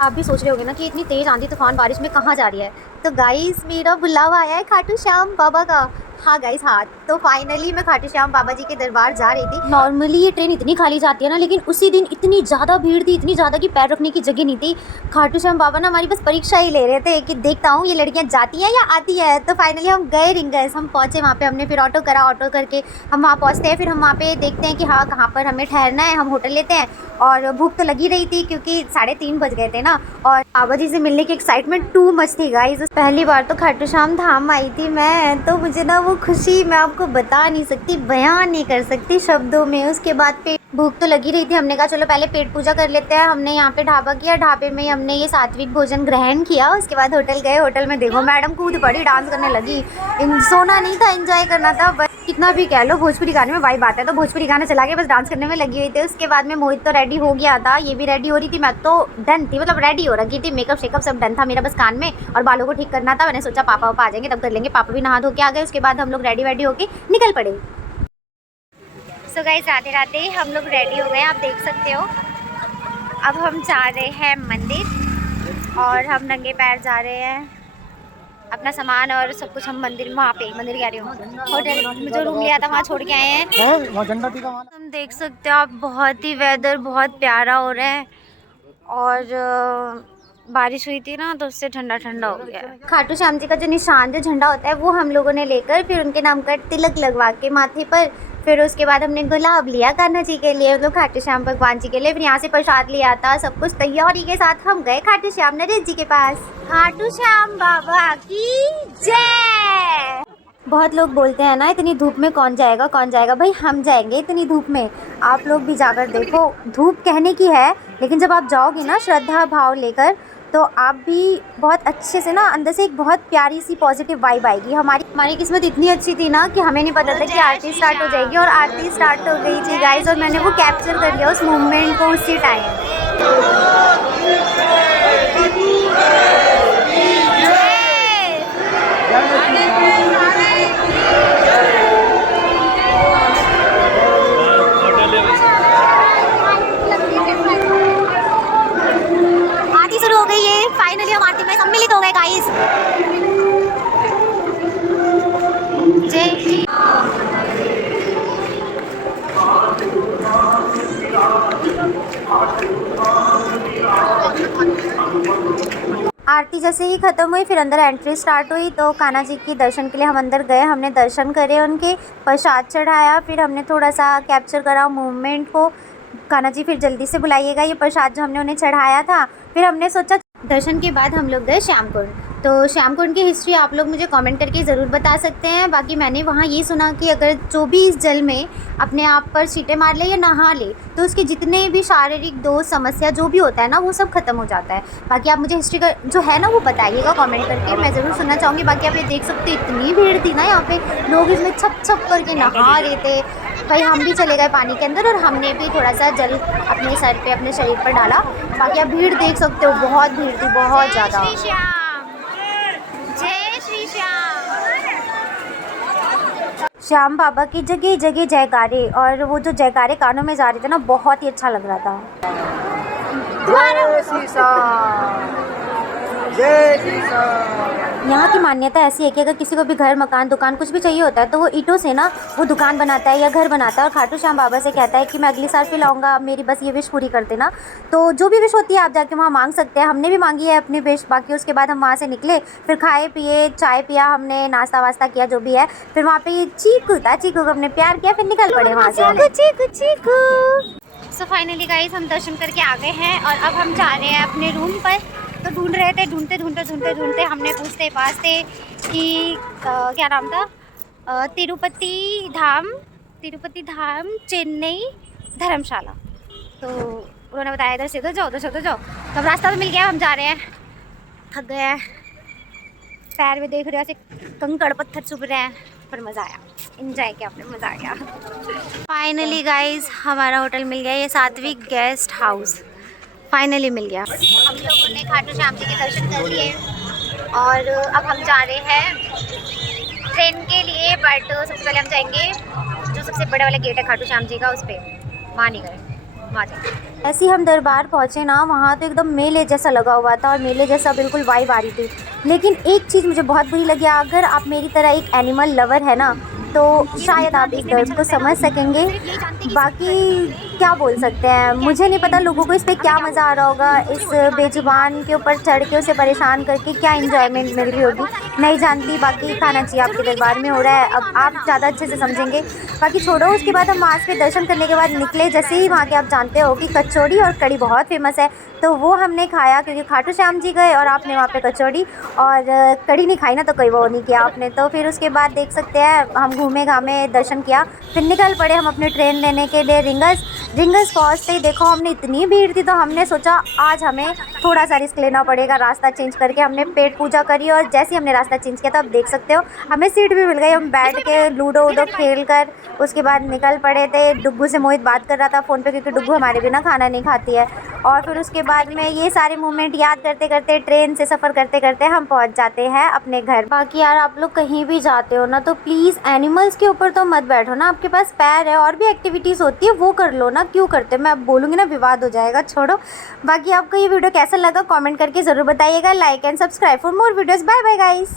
आप भी सोच रहे होगे ना कि इतनी तेज़ आंधी तूफान बारिश में कहाँ जा रही है। तो गाइस मेरा बुलावा आया है खाटू श्याम बाबा का। हाँ गाइस हाँ, तो फाइनली मैं खाटू श्याम बाबा जी के दरबार जा रही थी। नॉर्मली ये ट्रेन इतनी खाली जाती है ना, लेकिन उसी दिन इतनी ज़्यादा भीड़ थी, इतनी ज़्यादा कि पैर रखने की जगह नहीं थी। खाटू श्याम बाबा ना हमारी बस परीक्षा ही ले रहे थे कि देखता हूँ ये लड़कियाँ जाती हैं या आती है। तो फाइनली हम गए रिंगर्स, हम पहुँचे वहाँ पे, हमने फिर ऑटो करा, ऑटो करके हम वहाँ पहुँचते हैं। फिर हम वहाँ पे देखते हैं कि हाँ कहाँ पर हमें ठहरना है, हम होटल लेते हैं। और भूख तो लगी रही थी क्योंकि 3:30 बज गए थे ना, और बाबा जी से मिलने की एक्साइटमेंट टू मच थी गाइस। पहली बार तो खाटू श्याम धाम आई थी मैं, तो मुझे ना वो खुशी मैं आपको बता नहीं सकती, बयान नहीं कर सकती शब्दों में। उसके बाद पेट भूख तो लगी रही थी, हमने कहा चलो पहले पेट पूजा कर लेते हैं। हमने यहाँ पे ढाबा किया, ढाबे में हमने ये सात्विक भोजन ग्रहण किया। उसके बाद होटल गए, होटल में देखो मैडम कूद पड़ी, डांस करने लगी। सोना नहीं था, एंजॉय करना था। बस कितना भी कह लो भोजपुरी गाने में वाइब आता है, तो भोजपुरी गाना चला के बस डांस करने में लगी हुई थी। उसके बाद में मोहित तो रेडी हो गया था, ये भी रेडी हो रही थी, मैं तो डन थी, मतलब रेडी हो रखी थी। मेकअप शेकअप सब डन था मेरा, बस कान में और बालों को ठीक करना था। मैंने सोचा पापा वापा आ जाएंगे तब कर लेंगे। पापा भी नहा धो के आ गए। उसके बाद हम लोग रेडी वेडी होके निकल पड़े। सो गाइस राधे राधे, हम लोग रेडी हो गए, आप देख सकते हो। अब हम जा रहे हैं मंदिर, और हम नंगे पैर जा रहे हैं। अपना सामान और सब कुछ हम मंदिर में, वहाँ पे मंदिर कह रही हूँ, होटल में जो रूम लिया था वहाँ छोड़ के आए हैं। हम देख सकते हो आप, बहुत ही वेदर बहुत प्यारा हो रहा है। और बारिश हुई थी ना तो उससे ठंडा ठंडा हो गया है। खाटू श्याम जी का जो निशान, जो झंडा होता है, वो हम लोगों ने लेकर फिर उनके नाम का तिलक लगवा के माथे पर, फिर उसके बाद हमने गुलाब लिया कान्हा जी के लिए, मतलब खाटू श्याम भगवान जी के लिए। फिर यहाँ से प्रसाद लिया था, सब कुछ तैयारी के साथ हम गए खाटू श्याम नरेश जी के पास। खाटू श्याम बाबा की जय। बहुत लोग बोलते हैं ना इतनी धूप में कौन जाएगा कौन जाएगा, भाई हम जाएंगे इतनी धूप में। आप लोग भी जाकर देखो, धूप कहने की है, लेकिन जब आप जाओगे ना श्रद्धा भाव लेकर, तो आप भी बहुत अच्छे से ना, अंदर से एक बहुत प्यारी सी पॉजिटिव वाइब आएगी। हमारी किस्मत इतनी अच्छी थी ना कि हमें नहीं पता था कि आरती स्टार्ट हो जाएगी, और आरती स्टार्ट हो गई थी गाइस, और मैंने वो कैप्चर कर लिया उस मोमेंट को उसी टाइम। आरती शुरू हो गई है, फाइनली हम आरती में सम्मिलित हो गए गाइस। जय आरती जैसे ही ख़त्म हुई, फिर अंदर एंट्री स्टार्ट हुई। तो कान्हा जी के दर्शन के लिए हम अंदर गए, हमने दर्शन करे उनके, प्रसाद चढ़ाया, फिर हमने थोड़ा सा कैप्चर करा मूवमेंट को। कान्हा जी फिर जल्दी से बुलाइएगा ये प्रसाद जो हमने उन्हें चढ़ाया था। फिर हमने सोचा, दर्शन के बाद हम लोग गए श्याम कुंड। तो श्याम कुंड की हिस्ट्री आप लोग मुझे कमेंट करके ज़रूर बता सकते हैं। बाकी मैंने वहाँ ये सुना कि अगर जो भी इस जल में अपने आप पर छींटे मार ले या नहा ले, तो उसके जितने भी शारीरिक दोष समस्या जो भी होता है ना, वो सब खत्म हो जाता है। बाकी आप मुझे हिस्ट्री का जो है ना वो बताइएगा कमेंट करके, मैं ज़रूर सुनना चाहूँगी। बाकी आप ये देख सकते इतनी भीड़ थी ना यहाँ पे, लोग इसमें छप छप करके नहा रहे थे। भाई हम भी चले गए पानी के अंदर, और हमने भी थोड़ा सा जल अपने सर पे, अपने शरीर पर डाला। बाकी आप भीड़ देख सकते हो, बहुत भीड़ थी, बहुत ज़्यादा। जय श्री श्याम। श्याम बाबा की जगह जगह जयकारे, और वो जो जयकारे कानों में जा रहे थे ना, बहुत ही अच्छा लग रहा था। यहाँ की मान्यता ऐसी है कि अगर किसी को भी घर मकान दुकान कुछ भी चाहिए होता है, तो वो ईंटों से ना वो दुकान बनाता है या घर बनाता है, और खाटू श्याम बाबा से कहता है कि मैं अगली साल फिर लाऊंगा, मेरी बस ये विश पूरी कर देना। तो जो भी विश होती है आप जाके वहाँ मांग सकते हैं। हमने भी मांगी है अपनी विश। बाकी उसके बाद हम वहाँ से निकले, फिर खाए पिए, चाय पिया हमने, नाश्ता वास्ता किया जो भी है। फिर वहाँ पे चीकू था, चीकू को हमने प्यार किया, फिर निकल पड़े वहाँ से। चीकू। सो फाइनली गाइस हम दर्शन करके आ गए हैं, और अब हम जा रहे हैं अपने रूम पर। तो ढूंढ रहे थे, ढूंढते हमने पूछते पाछते कि क्या नाम था, तिरुपति धाम चेन्नई धर्मशाला। तो उन्होंने बताया इधर से तो जाओ, उधर से तो जाओ। तो अब रास्ता तो मिल गया, हम जा रहे हैं। थक गए हैं, पैर में देख रहे हैं ऐसे कंकड़ पत्थर चुभ रहे हैं, पर मज़ा आया, इंजॉय किया आपने, मज़ा आ गया। फाइनली गाइस हमारा होटल मिल गया, ये सात्विक गेस्ट हाउस फाइनली मिल गया। हम लोगों ने खाटू श्याम जी के दर्शन कर लिए, और अब हम जा रहे हैं ट्रेन के लिए। बट सबसे पहले हम जाएंगे जो सबसे बड़ा वाला गेट है खाटू श्याम जी का, उस पर, वहाँ नहीं गए। ऐसे ही हम दरबार पहुँचे ना, वहाँ तो एकदम मेले जैसा लगा हुआ था और मेले जैसा बिल्कुल वाइब आ रही थी। लेकिन एक चीज़ मुझे बहुत बुरी लगी, अगर आप मेरी तरह एक एनिमल लवर है ना, तो शायद आप इस दर्द को समझ सकेंगे। बाकी क्या बोल सकते हैं, मुझे नहीं पता लोगों को इस पे क्या मज़ा आ रहा होगा, इस बेज़ुबान के ऊपर चढ़ के उसे परेशान करके क्या एन्जॉयमेंट मिल रही होगी, नहीं जानती। बाकी खाना चाहिए आपके दरबार में हो रहा है, अब आप ज़्यादा अच्छे से समझेंगे। बाकी छोड़ो, उसके बाद हम वहाँ से दर्शन करने के बाद निकले, जैसे ही वहाँ के आप जानते हो कि कचौड़ी और कढ़ी बहुत फेमस है, तो वो हमने खाया क्योंकि खाटू श्याम जी गए और आपने वहाँ पे कचौड़ी और कढ़ी नहीं खाई ना, तो कोई वो नहीं किया आपने। तो फिर उसके बाद देख सकते हैं हम घूमे घामे दर्शन किया, फिर निकल पड़े हम अपनी ट्रेन लेने के लिए रिंगस पहुँचते ही देखो हमने इतनी भीड़ थी, तो हमने सोचा आज हमें थोड़ा सा रिस्क लेना पड़ेगा। रास्ता चेंज करके हमने पेट पूजा करी और जैसे ही हमने रास्ता चेंज किया तो आप देख सकते हो हमें सीट भी मिल गई। हम बैठ के लूडो वूडो खेल कर उसके बाद निकल पड़े थे। डुग्गू से मोहित बात कर रहा था फ़ोन पे क्योंकि डुग्गू हमारे बिना खाना नहीं खाती है। और फिर उसके बाद में ये सारे मोमेंट याद करते करते ट्रेन से सफ़र करते करते हम पहुंच जाते हैं अपने घर। बाकी यार आप लोग कहीं भी जाते हो ना, तो प्लीज़ एनिमल्स के ऊपर तो मत बैठो ना, आपके पास पैर है और भी एक्टिविटीज़ होती है वो कर लो ना, क्यों करते हो। मैं अब बोलूँगी ना विवाद हो जाएगा, छोड़ो। बाकी आपको ये वीडियो कैसा लगा कमेंट करके ज़रूर बताइएगा। Like and subscribe for more videos. Bye bye guys.